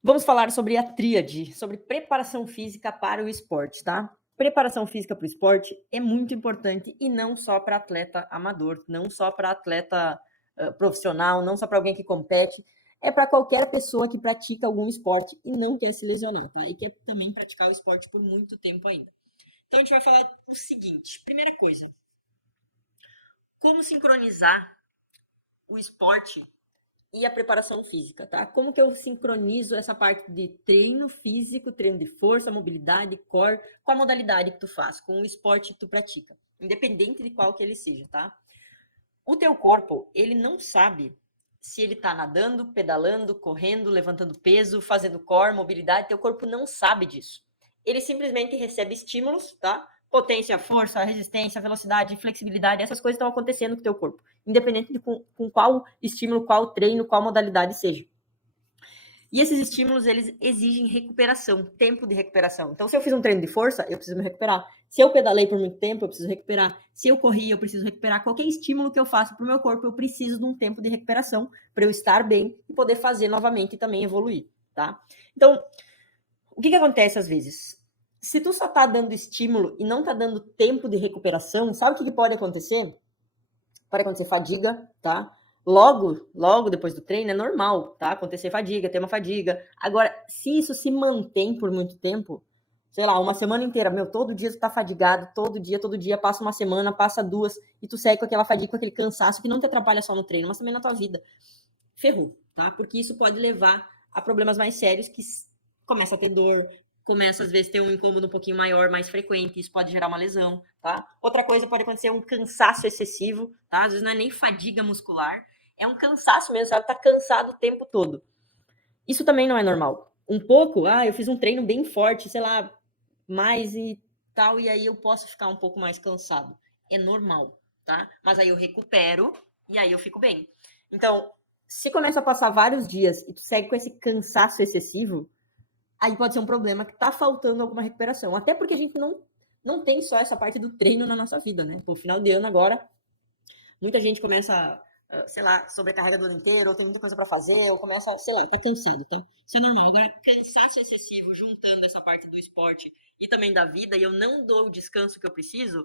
Vamos falar sobre a tríade, sobre preparação física para o esporte, tá? Preparação física para o esporte é muito importante e não só para atleta amador, não só para atleta profissional, não só para alguém que compete, é para qualquer pessoa que pratica algum esporte e não quer se lesionar, tá? E quer também praticar o esporte por muito tempo ainda. Então a gente vai falar o seguinte: primeira coisa, como sincronizar o esporte e a preparação física, tá? Como que eu sincronizo essa parte de treino físico, treino de força, mobilidade, core, com a modalidade que tu faz, com o esporte que tu pratica, independente de qual que ele seja, tá? O teu corpo, ele não sabe se ele tá nadando, pedalando, correndo, levantando peso, fazendo core, mobilidade, teu corpo não sabe disso. Ele simplesmente recebe estímulos, tá? Potência, força, resistência, velocidade, flexibilidade, essas coisas estão acontecendo com o teu corpo, independente de com qual estímulo, qual treino, qual modalidade seja. E esses estímulos, eles exigem recuperação, tempo de recuperação. Então, se eu fiz um treino de força, eu preciso me recuperar. Se eu pedalei por muito tempo, eu preciso recuperar. Se eu corri, eu preciso recuperar. Qualquer estímulo que eu faço para o meu corpo, eu preciso de um tempo de recuperação para eu estar bem e poder fazer novamente e também evoluir, tá? Então, o que acontece às vezes? Se tu só tá dando estímulo e não tá dando tempo de recuperação, sabe o que pode acontecer? Pode acontecer fadiga, tá? Logo depois do treino é normal, tá? Acontecer fadiga, ter uma fadiga. Agora, se isso se mantém por muito tempo, sei lá, uma semana inteira, meu, todo dia tu tá fadigado, todo dia, passa uma semana, passa duas, e tu segue com aquela fadiga, com aquele cansaço que não te atrapalha só no treino, mas também na tua vida. Ferrou, tá? Porque isso pode levar a problemas mais sérios que começa a ter dor, começa às vezes a ter um incômodo um pouquinho maior, mais frequente, isso pode gerar uma lesão, tá? Outra coisa pode acontecer um cansaço excessivo, tá? Às vezes não é nem fadiga muscular, é um cansaço mesmo, sabe? Tá cansado o tempo todo. Isso também não é normal. Um pouco, eu fiz um treino bem forte, sei lá, mais e tal, e aí eu posso ficar um pouco mais cansado. É normal, tá? Mas aí eu recupero e aí eu fico bem. Então, se começa a passar vários dias e tu segue com esse cansaço excessivo, aí pode ser um problema que tá faltando alguma recuperação. Até porque a gente não tem só essa parte do treino na nossa vida, né? Pô, final de ano agora, muita gente começa, sei lá, sobrecarrega do ano inteiro, ou tem muita coisa para fazer, ou começa, sei lá, tá cansado. Então, isso é normal. Agora, cansaço excessivo, juntando essa parte do esporte e também da vida, e eu não dou o descanso que eu preciso,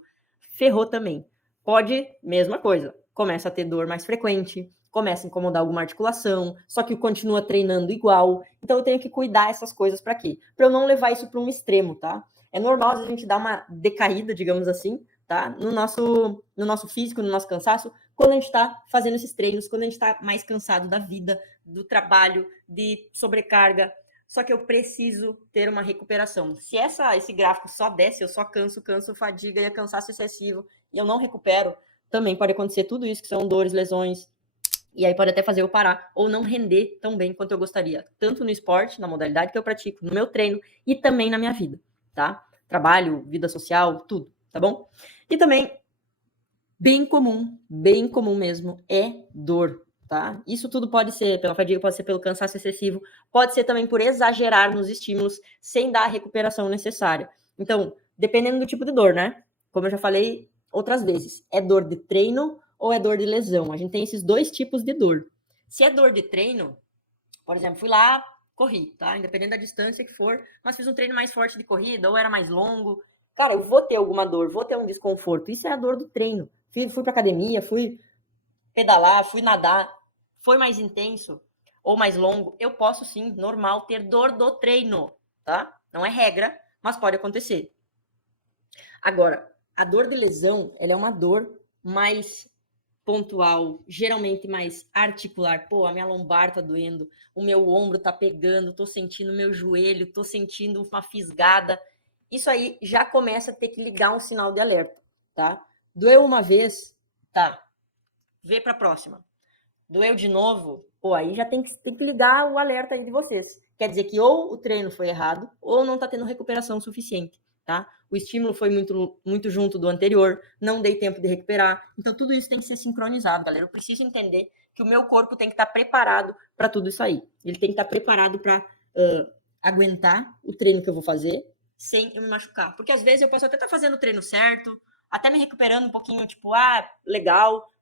ferrou também. Pode, mesma coisa, começa a ter dor mais frequente, começa a incomodar alguma articulação, só que continua treinando igual. Então eu tenho que cuidar essas coisas para quê? Para eu não levar isso para um extremo, tá? É normal a gente dar uma decaída, digamos assim, tá? No nosso físico, no nosso cansaço, quando a gente está fazendo esses treinos, quando a gente está mais cansado da vida, do trabalho, de sobrecarga. Só que eu preciso ter uma recuperação. Se esse gráfico só desce, eu só canso, fadiga e cansaço excessivo, e eu não recupero, também pode acontecer tudo isso, que são dores, lesões, e aí pode até fazer eu parar ou não render tão bem quanto eu gostaria, tanto no esporte, na modalidade que eu pratico, no meu treino e também na minha vida, tá? Trabalho, vida social, tudo, tá bom? E também, bem comum mesmo, é dor, tá? Isso tudo pode ser pela fadiga, pode ser pelo cansaço excessivo, pode ser também por exagerar nos estímulos sem dar a recuperação necessária. Então, dependendo do tipo de dor, né? Como eu já falei outras vezes, é dor de treino ou é dor de lesão? A gente tem esses dois tipos de dor. Se é dor de treino, por exemplo, fui lá, corri, tá? Independente da distância que for, mas fiz um treino mais forte de corrida ou era mais longo. Cara, eu vou ter alguma dor, vou ter um desconforto. Isso é a dor do treino. Fui pra academia, fui pedalar, fui nadar, foi mais intenso ou mais longo, eu posso sim, normal, ter dor do treino, tá? Não é regra, mas pode acontecer. Agora, a dor de lesão, ela é uma dor mais pontual, geralmente mais articular. Pô, a minha lombar tá doendo, o meu ombro tá pegando, tô sentindo o meu joelho, tô sentindo uma fisgada. Isso aí já começa a ter que ligar um sinal de alerta, tá? Doeu uma vez, tá, vê pra próxima. Doeu de novo, pô, aí já tem que ligar o alerta aí de vocês. Quer dizer que ou o treino foi errado, ou não tá tendo recuperação suficiente, tá? O estímulo foi muito junto do anterior, não dei tempo de recuperar. Então, tudo isso tem que ser sincronizado, galera. Eu preciso entender que o meu corpo tem que estar preparado para tudo isso aí. Ele tem que estar preparado para aguentar o treino que eu vou fazer sem eu me machucar. Porque às vezes eu posso até estar fazendo o treino certo, até me recuperando um pouquinho, tipo, legal,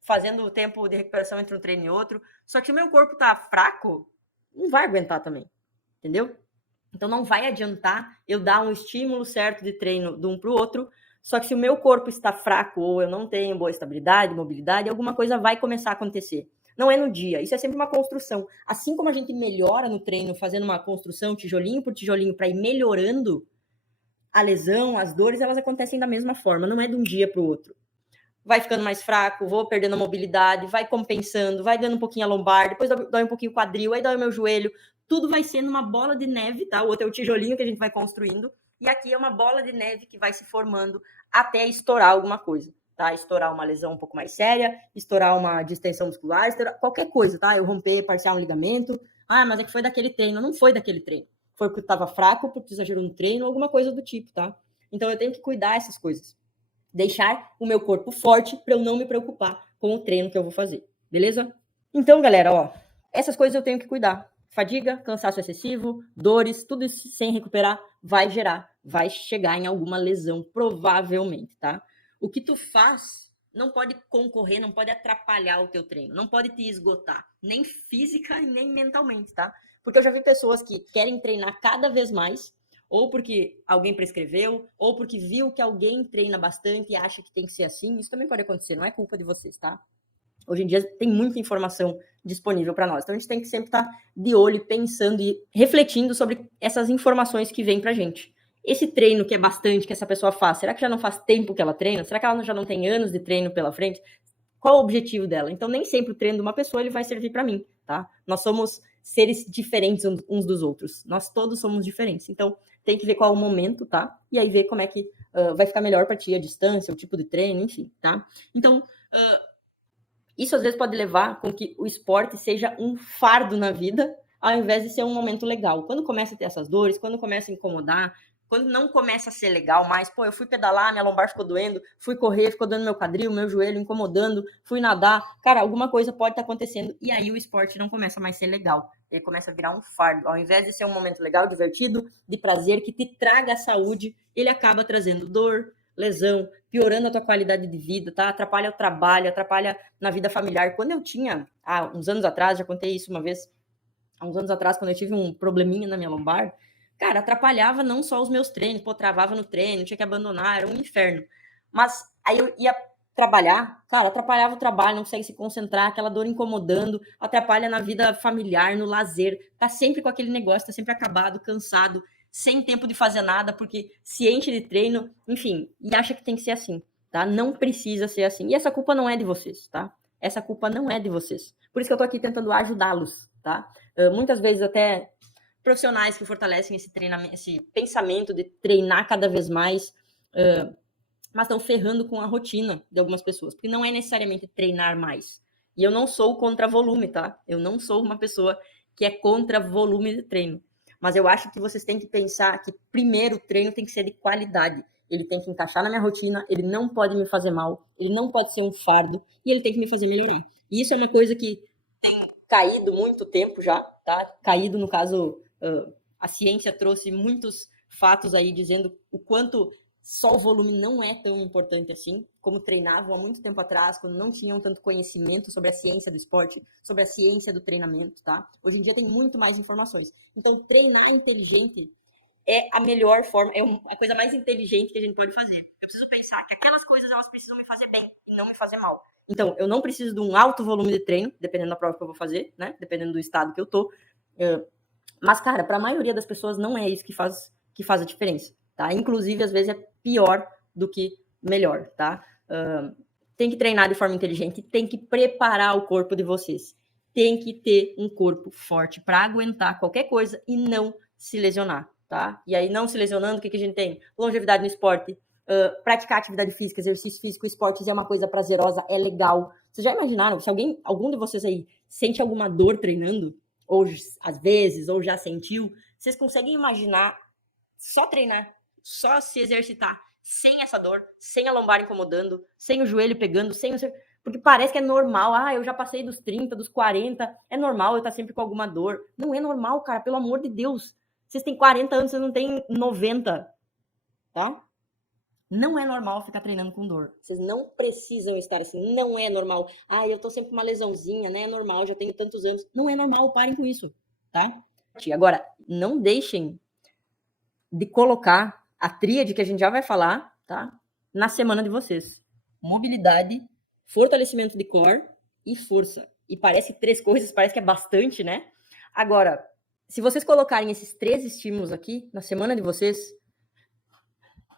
fazendo o tempo de recuperação entre um treino e outro. Só que se o meu corpo tá fraco, não vai aguentar também, entendeu? Então não vai adiantar eu dar um estímulo certo de treino de um para o outro, só que se o meu corpo está fraco ou eu não tenho boa estabilidade, mobilidade, alguma coisa vai começar a acontecer. Não é no dia, isso é sempre uma construção. Assim como a gente melhora no treino, fazendo uma construção tijolinho por tijolinho para ir melhorando, a lesão, as dores, elas acontecem da mesma forma, não é de um dia para o outro. Vai ficando mais fraco, vou perdendo a mobilidade, vai compensando, vai dando um pouquinho a lombar, depois dói um pouquinho o quadril, aí dói o meu joelho, tudo vai sendo uma bola de neve, tá? O outro é o tijolinho que a gente vai construindo, e aqui é uma bola de neve que vai se formando até estourar alguma coisa, tá? Estourar uma lesão um pouco mais séria, estourar uma distensão muscular, estourar qualquer coisa, tá? Eu romper, parcial um ligamento, mas é que foi daquele treino, não foi daquele treino. Foi porque eu tava fraco, porque exagerou no treino, alguma coisa do tipo, tá? Então eu tenho que cuidar dessas coisas. Deixar o meu corpo forte para eu não me preocupar com o treino que eu vou fazer, beleza? Então, galera, ó, essas coisas eu tenho que cuidar. Fadiga, cansaço excessivo, dores, tudo isso sem recuperar vai chegar em alguma lesão, provavelmente, tá? O que tu faz não pode concorrer, não pode atrapalhar o teu treino, não pode te esgotar, nem física nem mentalmente, tá? Porque eu já vi pessoas que querem treinar cada vez mais, ou porque alguém prescreveu, ou porque viu que alguém treina bastante e acha que tem que ser assim. Isso também pode acontecer, não é culpa de vocês, tá? Hoje em dia tem muita informação disponível para nós, então a gente tem que sempre estar de olho, pensando e refletindo sobre essas informações que vêm pra gente. Esse treino que é bastante que essa pessoa faz, será que já não faz tempo que ela treina? Será que ela já não tem anos de treino pela frente? Qual o objetivo dela? Então, nem sempre o treino de uma pessoa ele vai servir para mim, tá? Nós somos seres diferentes uns dos outros. Nós todos somos diferentes. Então, tem que ver qual é o momento, tá? E aí ver como é que vai ficar melhor para ti a distância, o tipo de treino, enfim, tá? Então, isso às vezes pode levar com que o esporte seja um fardo na vida, ao invés de ser um momento legal. Quando começa a ter essas dores, quando começa a incomodar, quando não começa a ser legal mais, eu fui pedalar, minha lombar ficou doendo, fui correr, ficou dando meu quadril, meu joelho incomodando, fui nadar, cara, alguma coisa pode estar acontecendo e aí o esporte não começa mais a ser legal. Ele começa a virar um fardo. Ao invés de ser um momento legal, divertido, de prazer, que te traga a saúde, ele acaba trazendo dor, lesão, piorando a tua qualidade de vida, tá? Atrapalha o trabalho, atrapalha na vida familiar. Quando eu tinha, uns anos atrás, já contei isso uma vez, há uns anos atrás, quando eu tive um probleminha na minha lombar, cara, atrapalhava não só os meus treinos, travava no treino, tinha que abandonar, era um inferno. Mas aí eu ia trabalhar, cara, atrapalhava o trabalho, não consegue se concentrar, aquela dor incomodando, atrapalha na vida familiar, no lazer, tá sempre com aquele negócio, tá sempre acabado, cansado, sem tempo de fazer nada, porque se enche de treino, enfim, e acha que tem que ser assim, tá? Não precisa ser assim. E essa culpa não é de vocês, tá? Essa culpa não é de vocês. Por isso que eu tô aqui tentando ajudá-los, tá? Muitas vezes até profissionais que fortalecem esse treinamento, esse pensamento de treinar cada vez mais, mas estão ferrando com a rotina de algumas pessoas, porque não é necessariamente treinar mais. E eu não sou contra volume, tá? Eu não sou uma pessoa que é contra volume de treino. Mas eu acho que vocês têm que pensar que primeiro o treino tem que ser de qualidade. Ele tem que encaixar na minha rotina, ele não pode me fazer mal, ele não pode ser um fardo e ele tem que me fazer melhorar. E isso é uma coisa que tem caído muito tempo já, tá? Caído, no caso, a ciência trouxe muitos fatos aí dizendo o quanto só o volume não é tão importante assim, como treinavam há muito tempo atrás, quando não tinham tanto conhecimento sobre a ciência do esporte, sobre a ciência do treinamento, tá? Hoje em dia tem muito mais informações. Então, treinar inteligente é a melhor forma, a coisa mais inteligente que a gente pode fazer. Eu preciso pensar que aquelas coisas, elas precisam me fazer bem e não me fazer mal. Então, eu não preciso de um alto volume de treino, dependendo da prova que eu vou fazer, né? Dependendo do estado que eu tô. Mas, cara, para a maioria das pessoas não é isso que faz a diferença, tá? Inclusive, às vezes é pior do que melhor, tá? Tem que treinar de forma inteligente, tem que preparar o corpo de vocês. Tem que ter um corpo forte para aguentar qualquer coisa e não se lesionar, tá? E aí, não se lesionando, o que a gente tem? Longevidade no esporte, praticar atividade física, exercício físico, esportes é uma coisa prazerosa, é legal. Vocês já imaginaram, se algum de vocês aí sente alguma dor treinando, ou às vezes, ou já sentiu, vocês conseguem imaginar só treinar, só se exercitar, sem essa dor, sem a lombar incomodando, sem o joelho pegando, sem o... Porque parece que é normal, eu já passei dos 30, dos 40, é normal eu estar sempre com alguma dor. Não é normal, cara, pelo amor de Deus. Vocês têm 40 anos, vocês não têm 90, tá? Não é normal ficar treinando com dor. Vocês não precisam estar assim. Não é normal. Eu tô sempre com uma lesãozinha, né? É normal, já tenho tantos anos. Não é normal, parem com isso, tá? Agora, não deixem de colocar a tríade que a gente já vai falar, tá? Na semana de vocês. Mobilidade, fortalecimento de core e força. E parece 3 coisas, parece que é bastante, né? Agora, se vocês colocarem esses 3 estímulos aqui na semana de vocês,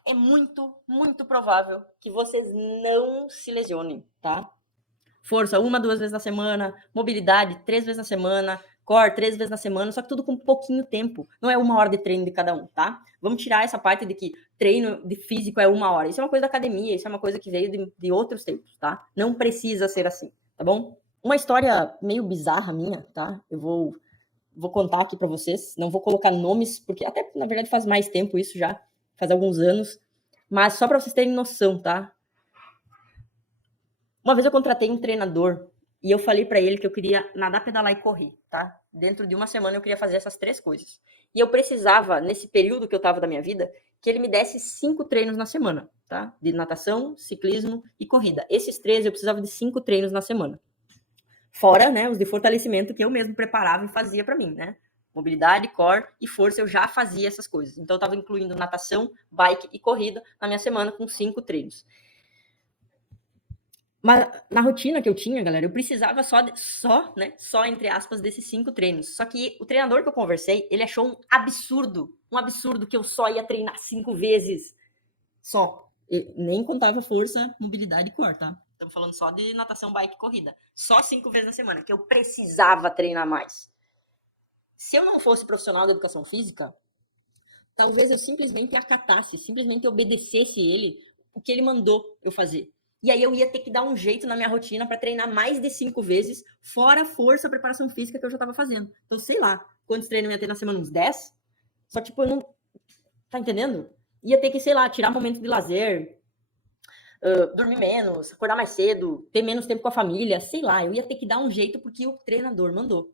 é muito, muito provável que vocês não se lesionem, tá? Força, 1, 2 vezes na semana, mobilidade, 3 vezes na semana, core, 3 vezes na semana, só que tudo com pouquinho tempo. Não é 1 hora de treino de cada um, tá? Vamos tirar essa parte de que treino de físico é 1 hora. Isso é uma coisa da academia, isso é uma coisa que veio de outros tempos, tá? Não precisa ser assim, tá bom? Uma história meio bizarra minha, tá? Eu vou contar aqui pra vocês. Não vou colocar nomes, porque até, na verdade, faz mais tempo isso já. Faz alguns anos. Mas só pra vocês terem noção, tá? Uma vez eu contratei um treinador e eu falei pra ele que eu queria nadar, pedalar e correr, tá? Dentro de uma semana eu queria fazer essas 3 coisas. E eu precisava, nesse período que eu tava da minha vida, que ele me desse 5 treinos na semana, tá? De natação, ciclismo e corrida. Esses 3 eu precisava de 5 treinos na semana. Fora, né, os de fortalecimento que eu mesmo preparava e fazia pra mim, né? Mobilidade, core e força, eu já fazia essas coisas. Então eu tava incluindo natação, bike e corrida na minha semana com 5 treinos. Mas na rotina que eu tinha, galera, eu precisava só, entre aspas, desses 5 treinos. Só que o treinador que eu conversei, ele achou um absurdo que eu só ia treinar 5 vezes. Só. Eu nem contava força, mobilidade e core, tá? Estamos falando só de natação, bike e corrida. Só 5 vezes na semana, que eu precisava treinar mais. Se eu não fosse profissional da educação física, talvez eu simplesmente acatasse, simplesmente obedecesse ele, o que ele mandou eu fazer. E aí eu ia ter que dar um jeito na minha rotina para treinar mais de 5 vezes, fora a força, a preparação física que eu já estava fazendo. Então, sei lá, quantos treinos eu ia ter na semana? Uns 10? Só que, tipo, eu não... Tá entendendo? Ia ter que, sei lá, tirar momentos de lazer, dormir menos, acordar mais cedo, ter menos tempo com a família, sei lá. Eu ia ter que dar um jeito porque o treinador mandou.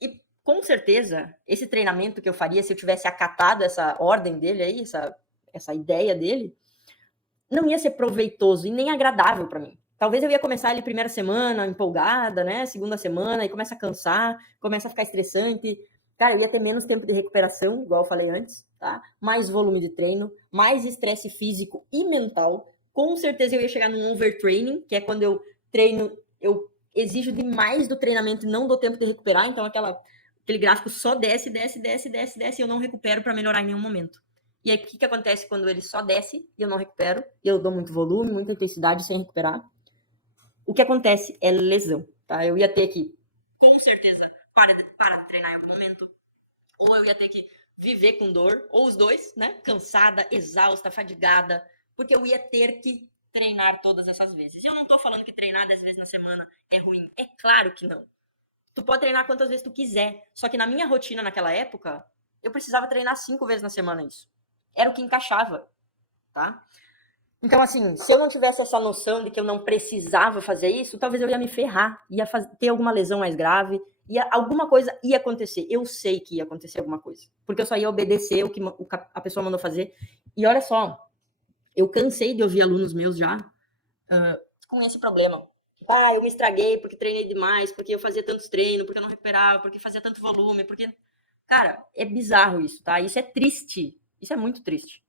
E com certeza, esse treinamento que eu faria, se eu tivesse acatado essa ordem dele aí, essa ideia dele, não ia ser proveitoso e nem agradável para mim. Talvez eu ia começar ali primeira semana empolgada, né? Segunda semana, e começa a cansar, começa a ficar estressante. Cara, eu ia ter menos tempo de recuperação, igual eu falei antes, tá? Mais volume de treino, mais estresse físico e mental. Com certeza eu ia chegar num overtraining, que é quando eu treino, eu exijo demais do treinamento e não dou tempo de recuperar. Então, aquele gráfico só desce, desce, desce, desce, desce, e eu não recupero para melhorar em nenhum momento. E aí, o que acontece quando ele só desce e eu não recupero? E eu dou muito volume, muita intensidade sem recuperar. O que acontece é lesão, tá? Eu ia ter que, com certeza, parar de treinar em algum momento. Ou eu ia ter que viver com dor, ou os dois, né? Cansada, exausta, fadigada. Porque eu ia ter que treinar todas essas vezes. E eu não tô falando que treinar 10 vezes na semana é ruim. É claro que não. Tu pode treinar quantas vezes tu quiser. Só que na minha rotina naquela época, eu precisava treinar 5 vezes na semana isso. Era o que encaixava, tá? Então, assim, se eu não tivesse essa noção de que eu não precisava fazer isso, talvez eu ia me ferrar, ter alguma lesão mais grave, alguma coisa ia acontecer. Eu sei que ia acontecer alguma coisa, porque eu só ia obedecer o que a pessoa mandou fazer. E olha só, eu cansei de ouvir alunos meus já com esse problema. Ah, eu me estraguei porque treinei demais, porque eu fazia tantos treinos, porque eu não recuperava, porque fazia tanto volume, porque... Cara, é bizarro isso, tá? Isso é triste. Isso é muito triste.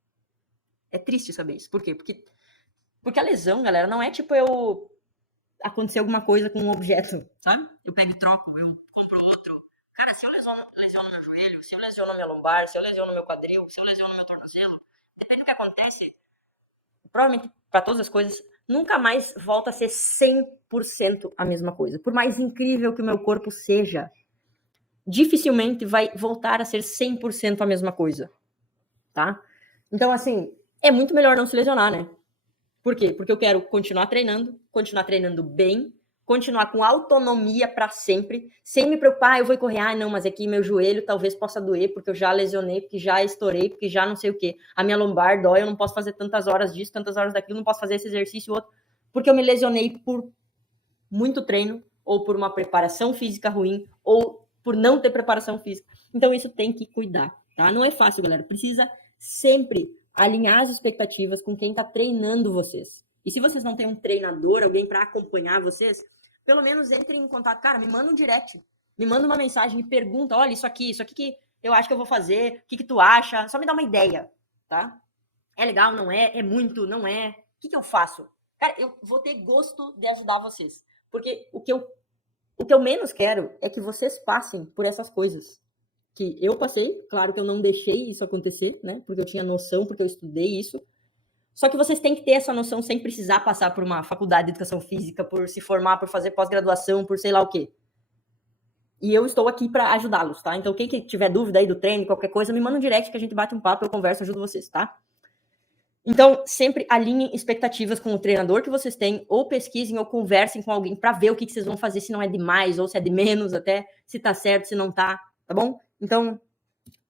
É triste saber isso. Por quê? Porque a lesão, galera, não é tipo eu acontecer alguma coisa com um objeto, sabe? Eu pego e troco, eu compro outro. Cara, se eu lesiono meu joelho, se eu lesiono minha lombar, se eu lesiono meu quadril, se eu lesiono meu tornozelo, depende do que acontece, provavelmente para todas as coisas, nunca mais volta a ser 100% a mesma coisa. Por mais incrível que o meu corpo seja, dificilmente vai voltar a ser 100% a mesma coisa, tá? Então, assim, é muito melhor não se lesionar, né? Por quê? Porque eu quero continuar treinando bem, continuar com autonomia para sempre, sem me preocupar, eu vou correr, não, mas aqui meu joelho talvez possa doer, porque eu já lesionei, porque já estourei, porque já não sei o quê. A minha lombar dói, eu não posso fazer tantas horas disso, tantas horas daquilo, não posso fazer esse exercício outro, porque eu me lesionei por muito treino, ou por uma preparação física ruim, ou por não ter preparação física. Então isso tem que cuidar, tá? Não é fácil, galera. Precisa sempre alinhar as expectativas com quem está treinando vocês. E se vocês não têm um treinador, alguém para acompanhar vocês, pelo menos entrem em contato. Cara, me manda um direct. Me manda uma mensagem, me pergunta, olha, isso aqui que eu acho que eu vou fazer, o que tu acha? Só me dá uma ideia, tá? É legal, não é? É muito, não é? O que eu faço? Cara, eu vou ter gosto de ajudar vocês. Porque o que eu menos quero é que vocês passem por essas coisas que eu passei. Claro que eu não deixei isso acontecer, né? Porque eu tinha noção, porque eu estudei isso. Só que vocês têm que ter essa noção sem precisar passar por uma faculdade de educação física, por se formar, por fazer pós-graduação, por sei lá o quê. E eu estou aqui para ajudá-los, tá? Então, quem que tiver dúvida aí do treino, qualquer coisa, me manda um direct que a gente bate um papo, eu converso, ajudo vocês, tá? Então, sempre alinhem expectativas com o treinador que vocês têm, ou pesquisem ou conversem com alguém para ver o que vocês vão fazer, se não é de mais ou se é de menos, até se tá certo, se não tá, tá bom? Então,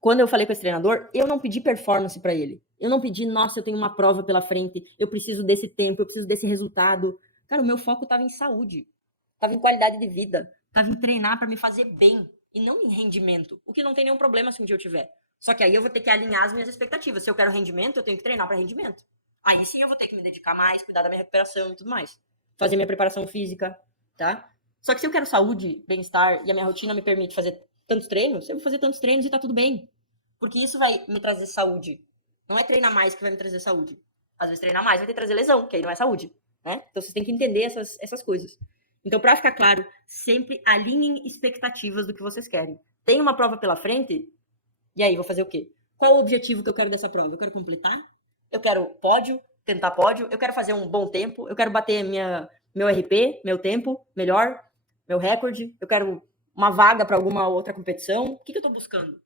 quando eu falei com esse treinador, eu não pedi performance para ele. Eu não pedi, nossa, eu tenho uma prova pela frente, eu preciso desse tempo, eu preciso desse resultado. Cara, o meu foco estava em saúde, estava em qualidade de vida, estava em treinar para me fazer bem e não em rendimento. O que não tem nenhum problema se um dia eu tiver. Só que aí eu vou ter que alinhar as minhas expectativas. Se eu quero rendimento, eu tenho que treinar para rendimento. Aí sim eu vou ter que me dedicar mais, cuidar da minha recuperação e tudo mais. Fazer minha preparação física, tá? Só que se eu quero saúde, bem-estar e a minha rotina me permite fazer tantos treinos, eu vou fazer tantos treinos e tá tudo bem. Porque isso vai me trazer saúde. Não é treinar mais que vai me trazer saúde. Às vezes treinar mais vai te trazer lesão, que aí não é saúde, né? Então vocês têm que entender essas coisas. Então, para ficar claro, sempre alinhem expectativas do que vocês querem. Tem uma prova pela frente, e aí, vou fazer o quê? Qual o objetivo que eu quero dessa prova? Eu quero completar? Eu quero pódio, tentar pódio? Eu quero fazer um bom tempo? Eu quero bater meu RP, meu tempo melhor, meu recorde? Eu quero uma vaga para alguma outra competição? O que eu estou buscando?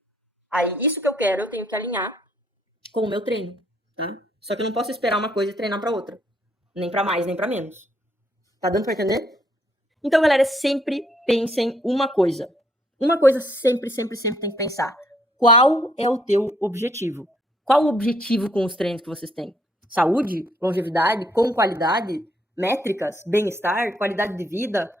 Aí, isso que eu quero, eu tenho que alinhar com o meu treino, tá? Só que eu não posso esperar uma coisa e treinar para outra. Nem para mais, nem para menos. Tá dando para entender? Então, galera, sempre pensem uma coisa. Uma coisa sempre tem que pensar. Qual é o teu objetivo? Qual o objetivo com os treinos que vocês têm? Saúde, longevidade, com qualidade, métricas, bem-estar, qualidade de vida,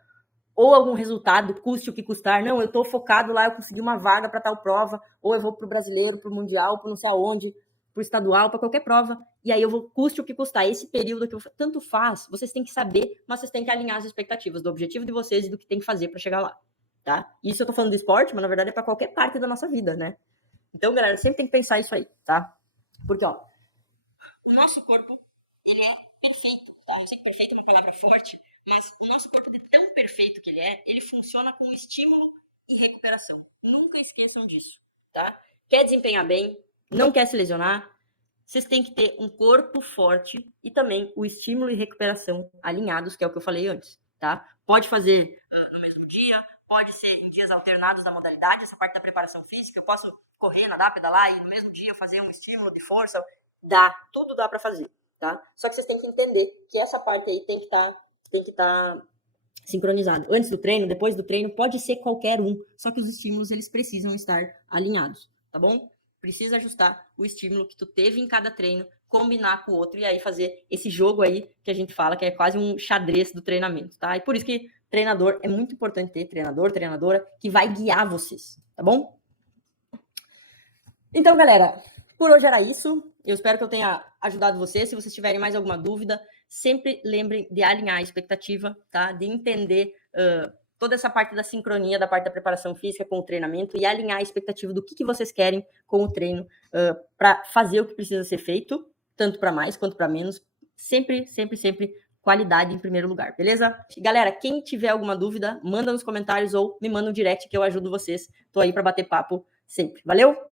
ou algum resultado, custe o que custar. Não, eu estou focado lá, eu consegui uma vaga para tal prova, ou eu vou para o brasileiro, para o mundial, para não sei aonde, para o estadual, para qualquer prova, e aí eu vou, custe o que custar. Esse período que eu tanto faz, vocês têm que saber, mas vocês têm que alinhar as expectativas do objetivo de vocês e do que tem que fazer para chegar lá, tá? Isso eu tô falando de esporte, mas na verdade é para qualquer parte da nossa vida, né? Então, galera, sempre tem que pensar isso aí, tá? Porque, ó, o nosso corpo, ele é perfeito, tá? Não sei que perfeito é uma palavra forte, mas o nosso corpo, de tão perfeito que ele é, ele funciona com estímulo e recuperação. Nunca esqueçam disso, tá? Quer desempenhar bem, não quer se lesionar, vocês têm que ter um corpo forte e também o estímulo e recuperação alinhados, que é o que eu falei antes, tá? Pode fazer no mesmo dia, pode ser em dias alternados da modalidade, essa parte da preparação física, eu posso correr, nadar, pedalar e no mesmo dia fazer um estímulo de força, dá, tudo dá para fazer, tá? Só que vocês têm que entender que essa parte aí tem que estar sincronizado. Antes do treino, depois do treino, pode ser qualquer um, só que os estímulos eles precisam estar alinhados, tá bom? Precisa ajustar o estímulo que tu teve em cada treino, combinar com o outro e aí fazer esse jogo aí que a gente fala que é quase um xadrez do treinamento, tá? E por isso que treinador é muito importante ter treinador, treinadora que vai guiar vocês, tá bom? Então, galera, por hoje era isso. Eu espero que eu tenha ajudado vocês. Se vocês tiverem mais alguma dúvida, sempre lembrem de alinhar a expectativa, tá? De entender toda essa parte da sincronia, da parte da preparação física com o treinamento e alinhar a expectativa do que vocês querem com o treino para fazer o que precisa ser feito, tanto para mais quanto para menos. Sempre qualidade em primeiro lugar, beleza? Galera, quem tiver alguma dúvida, manda nos comentários ou me manda um direct que eu ajudo vocês. Tô aí para bater papo sempre. Valeu?